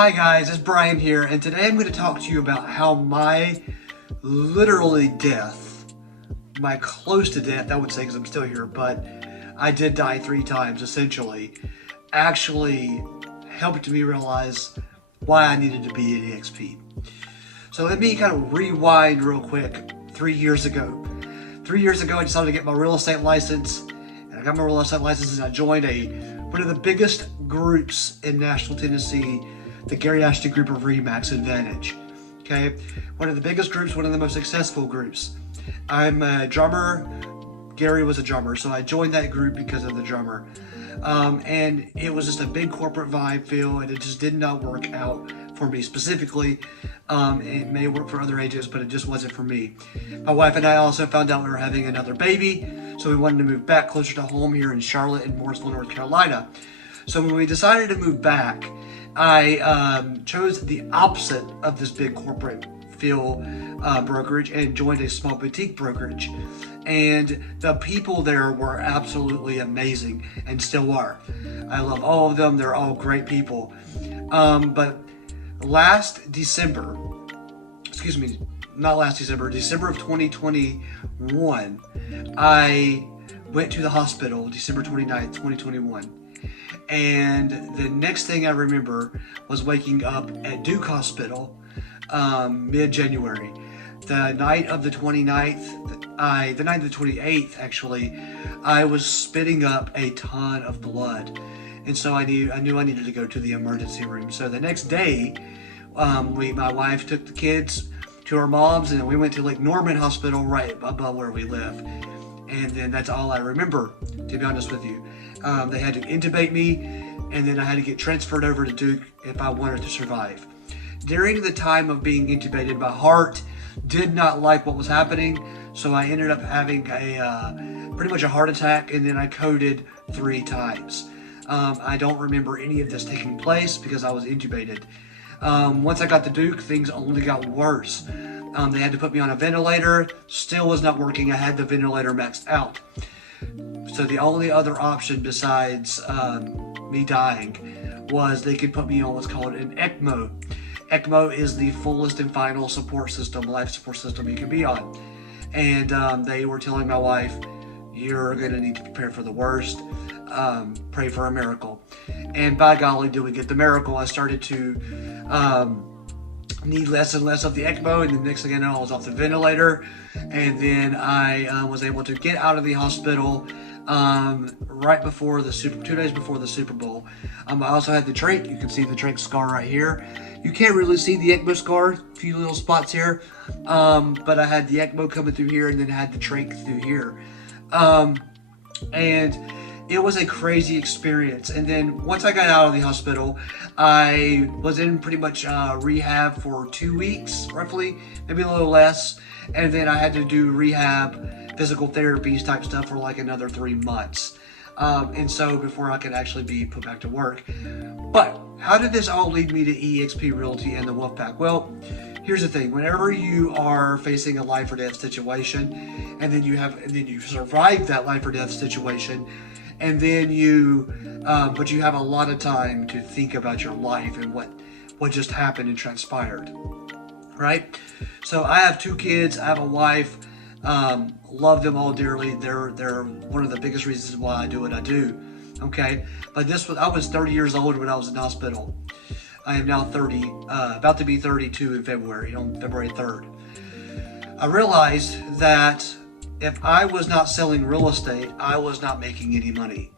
Hi guys, it's Brian here, and today I'm going to talk to you about how my literally death, my close to death, I would say because I'm still here, but I did die 3 times essentially, actually helped me realize why I needed to be at eXp. So let me kind of rewind real quick. 3 years ago. 3 years ago I decided to get my real estate license, and I got my real estate license and I joined one of the biggest groups in Nashville, Tennessee, the Gary Ashton group of RE/MAX Advantage. Okay, one of the biggest groups, one of the most successful groups. I'm a drummer. Gary was a drummer, so I joined that group because of the drummer. And it was just a big corporate vibe feel, and it just did not work out for me specifically. It may work for other agents, but it just wasn't for me. My wife and I also found out we were having another baby, so we wanted to move back closer to home here in Charlotte and Mooresville, North Carolina. So when we decided to move back, I chose the opposite of this big corporate feel brokerage and joined a small boutique brokerage. And the people there were absolutely amazing and still are. I love all of them. They're all great people. But last December, December of 2021, I went to the hospital, December 29th, 2021. And the next thing I remember was waking up at Duke Hospital mid-January. The night of the 29th, the night of the 28th actually, I was spitting up a ton of blood. And so I knew I needed to go to the emergency room. So the next day, my wife took the kids to our mom's, and we went to Lake Norman Hospital right above where we live. And then that's all I remember, to be honest with you. They had to intubate me, and then I had to get transferred over to Duke if I wanted to survive. During the time of being intubated, my heart did not like what was happening, so I ended up having pretty much a heart attack, and then I coded 3 times. I don't remember any of this taking place because I was intubated. Once I got to Duke, things only got worse. They had to put me on a ventilator, still was not working. I had the ventilator maxed out. So the only other option besides me dying was they could put me on what's called an ECMO. ECMO is the fullest and final support system, life support system you can be on. And they were telling my wife, you're going to need to prepare for the worst, pray for a miracle. And by golly, did we get the miracle. I started to need less and less of the ECMO, and the next thing I know, I was off the ventilator, and then I was able to get out of the hospital right before 2 days before the Super Bowl. I also had the trach. You can see the trach scar right here. You can't really see the ECMO scar, a few little spots here, but I had the ECMO coming through here, and then I had the trach through here. And it was a crazy experience. And then once I got out of the hospital, I was in pretty much rehab for 2 weeks, roughly, maybe a little less. And then I had to do rehab, physical therapies type stuff for like another 3 months. And so before I could actually be put back to work. But how did this all lead me to eXp Realty and the Wolfpack? Well, here's the thing. Whenever you are facing a life or death situation, and then you survive that life or death situation, and then but you have a lot of time to think about your life and what just happened and transpired, right? So I have 2 kids, I have a wife, love them all dearly. They're one of the biggest reasons why I do what I do, okay? But I was 30 years old when I was in hospital. I am now 30, about to be 32 in February, on February 3rd. I realized that if I was not selling real estate, I was not making any money.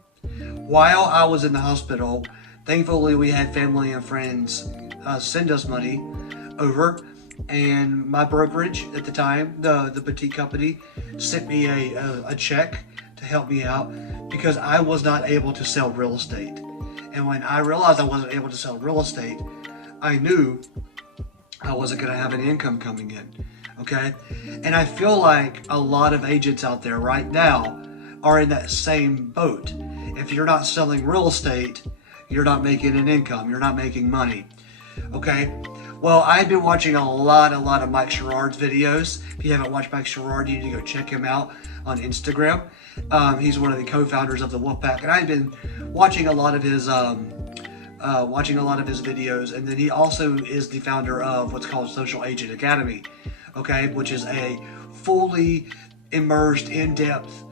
While I was in the hospital, thankfully we had family and friends send us money over, and my brokerage at the time, the boutique company, sent me a check to help me out because I was not able to sell real estate. And when I realized I wasn't able to sell real estate, I knew I wasn't going to have an income coming in. Okay, and I feel like a lot of agents out there right now are in that same boat. If you're not selling real estate, you're not making an income, you're not making money. Okay, well, I've been watching a lot of Mike Sherrard's videos. If you haven't watched Mike Sherrard, you need to go check him out on Instagram. He's one of the co-founders of the Wolfpack, and I've been watching a lot of his watching a lot of his videos, and then he also is the founder of what's called Social Agent Academy, okay, which is a fully immersed, in-depth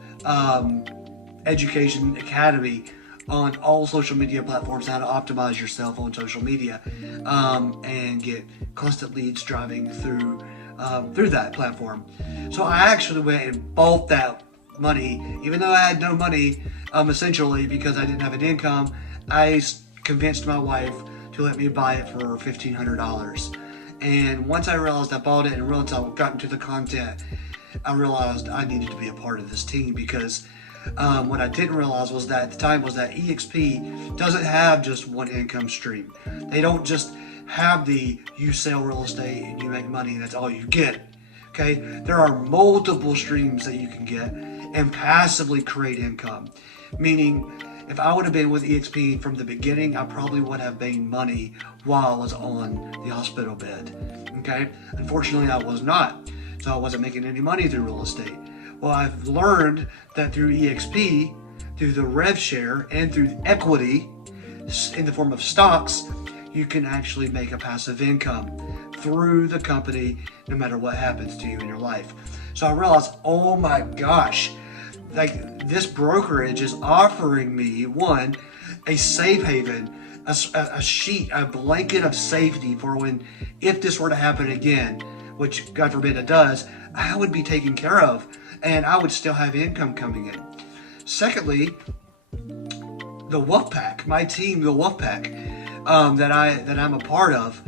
education academy on all social media platforms, how to optimize yourself on social media and get constant leads driving through that platform. So I actually went and bought that money, even though I had no money, essentially because I didn't have an income. I convinced my wife to let me buy it for $1,500. And once I realized I bought it and once I got into the content, I realized I needed to be a part of this team, because what I didn't realize was that at the time was that eXp doesn't have just one income stream. They don't just have you sell real estate and you make money and that's all you get. Okay, there are multiple streams that you can get and passively create income. Meaning, if I would have been with eXp from the beginning, I probably would have made money while I was on the hospital bed. Okay, unfortunately I was not. So I wasn't making any money through real estate. Well, I've learned that through eXp, through the rev share and through equity in the form of stocks, you can actually make a passive income through the company no matter what happens to you in your life. So I realized, oh my gosh, like this brokerage is offering me, one, a safe haven, a sheet, a blanket of safety for when, if this were to happen again, which God forbid it does, I would be taken care of and I would still have income coming in. Secondly, the Wolfpack, my team, the Wolfpack, that I'm a part of,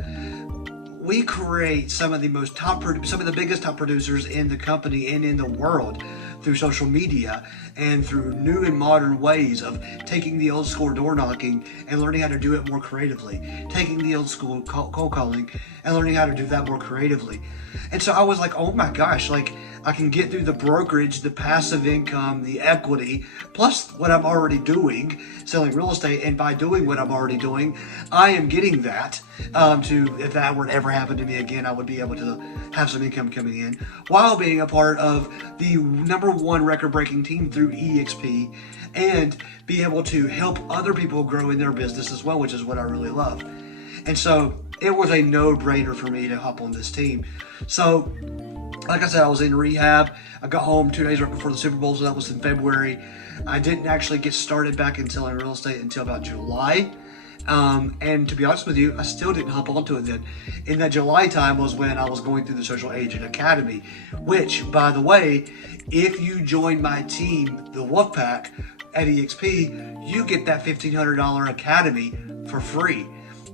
we create some of the biggest top producers in the company and in the world through social media and through new and modern ways of taking the old school door knocking and learning how to do it more creatively, taking the old school cold calling and learning how to do that more creatively. And so I was like, oh my gosh, like I can get through the brokerage, the passive income, the equity, plus what I'm already doing, selling real estate. And by doing what I'm already doing, I am getting that if that were to ever happen to me again, I would be able to have some income coming in while being a part of the #1 record-breaking team through eXp and be able to help other people grow in their business as well, which is what I really love. And so it was a no-brainer for me to hop on this team. So like I said, I was in rehab. I got home 2 days right before the Super Bowl, so that was in February. I didn't actually get started back in selling real estate until about July. And to be honest with you, I still didn't hop onto it then. In that July time was when I was going through the Social Agent Academy, which, by the way, if you join my team, the Wolfpack at eXp, you get that $1,500 academy for free.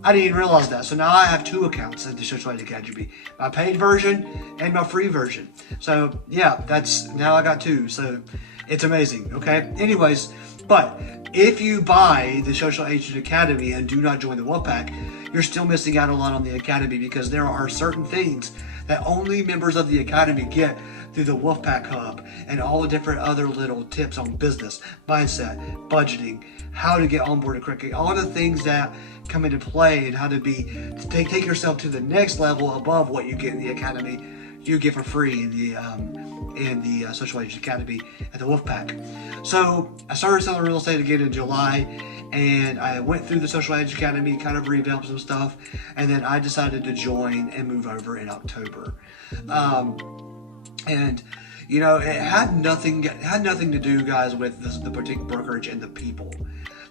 I didn't even realize that. So now I have 2 accounts at the Social Agent Academy, my paid version and my free version. So yeah, now I got 2. So it's amazing. Okay. Anyways, but if you buy the Social Agent Academy and do not join the Wolfpack, you're still missing out a lot on the Academy, because there are certain things that only members of the Academy get through the Wolfpack Hub and all the different other little tips on business, mindset, budgeting, how to get onboarded correctly, all the things that come into play and how to take yourself to the next level above what you get in the Academy, you get for free in the Social Agent Academy at the Wolfpack. So I started selling real estate again in July, and I went through the Social Agent Academy, kind of revamped some stuff, and then I decided to join and move over in October. And you know, it had nothing to do, guys, with the boutique brokerage and the people.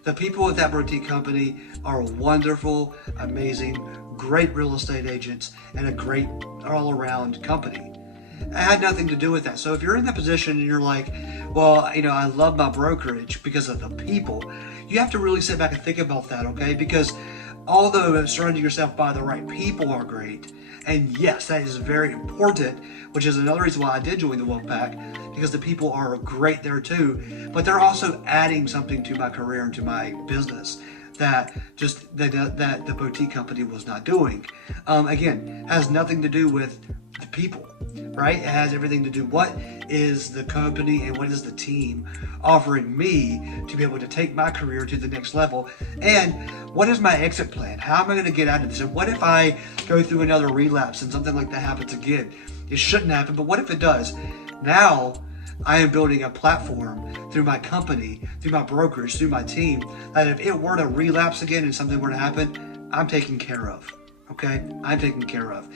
The people at that boutique company are wonderful, amazing, great real estate agents, and a great all-around company. It had nothing to do with that. So if you're in that position and you're like, well, you know, I love my brokerage because of the people, you have to really sit back and think about that, okay? Because although surrounding yourself by the right people are great, and yes, that is very important, which is another reason why I did join the Wolfpack, because the people are great there too, but they're also adding something to my career and to my business that the boutique company was not doing. Again, has nothing to do with the people, right? It has everything to do what is the company and what is the team offering me to be able to take my career to the next level, and what is my exit plan? How am I going to get out of this? And what if I go through another relapse and something like that happens again? It shouldn't happen, but what if it does? Now I am building a platform through my company, through my brokerage, through my team, that if it were to relapse again and something were to happen, I'm taken care of. Okay? I'm taken care of.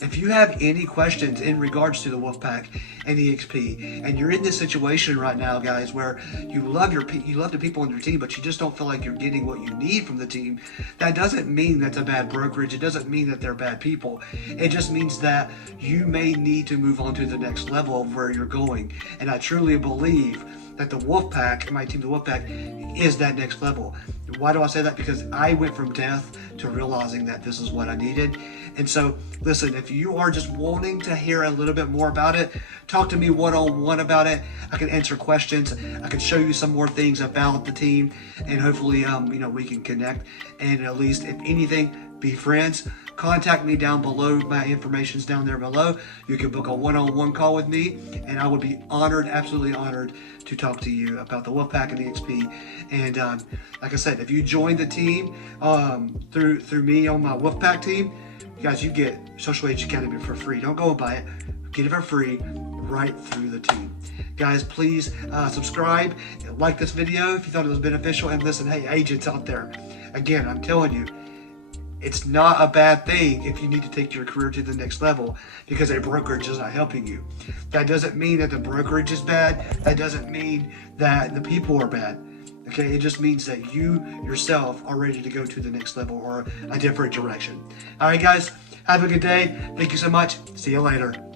If you have any questions in regards to the Wolfpack and eXp, and you're in this situation right now, guys, where you love the people on your team, but you just don't feel like you're getting what you need from the team, that doesn't mean that's a bad brokerage. It doesn't mean that they're bad people. It just means that you may need to move on to the next level of where you're going. And I truly believe that the Wolfpack, my team, the Wolfpack, is that next level. Why do I say that? Because I went from death to realizing that this is what I needed. And so, listen, if you are just wanting to hear a little bit more about it, talk to me one-on-one about it. I can answer questions. I can show you some more things about the team, and hopefully, we can connect. And at least, if anything, be friends. Contact me down below. My information's down there below. You can book a one-on-one call with me, and I would be honored, absolutely honored, to talk to you about the Wolfpack and the eXp. And like I said, if you join the team through me on my Wolfpack team, guys, you get Social Age Academy for free. Don't go and buy it. Get it for free right through the team. Guys, please subscribe, like this video if you thought it was beneficial, and listen, hey, agents out there, again, I'm telling you, it's not a bad thing if you need to take your career to the next level because a brokerage is not helping you. That doesn't mean that the brokerage is bad. That doesn't mean that the people are bad. Okay, it just means that you yourself are ready to go to the next level or a different direction. All right, guys, have a good day. Thank you so much. See you later.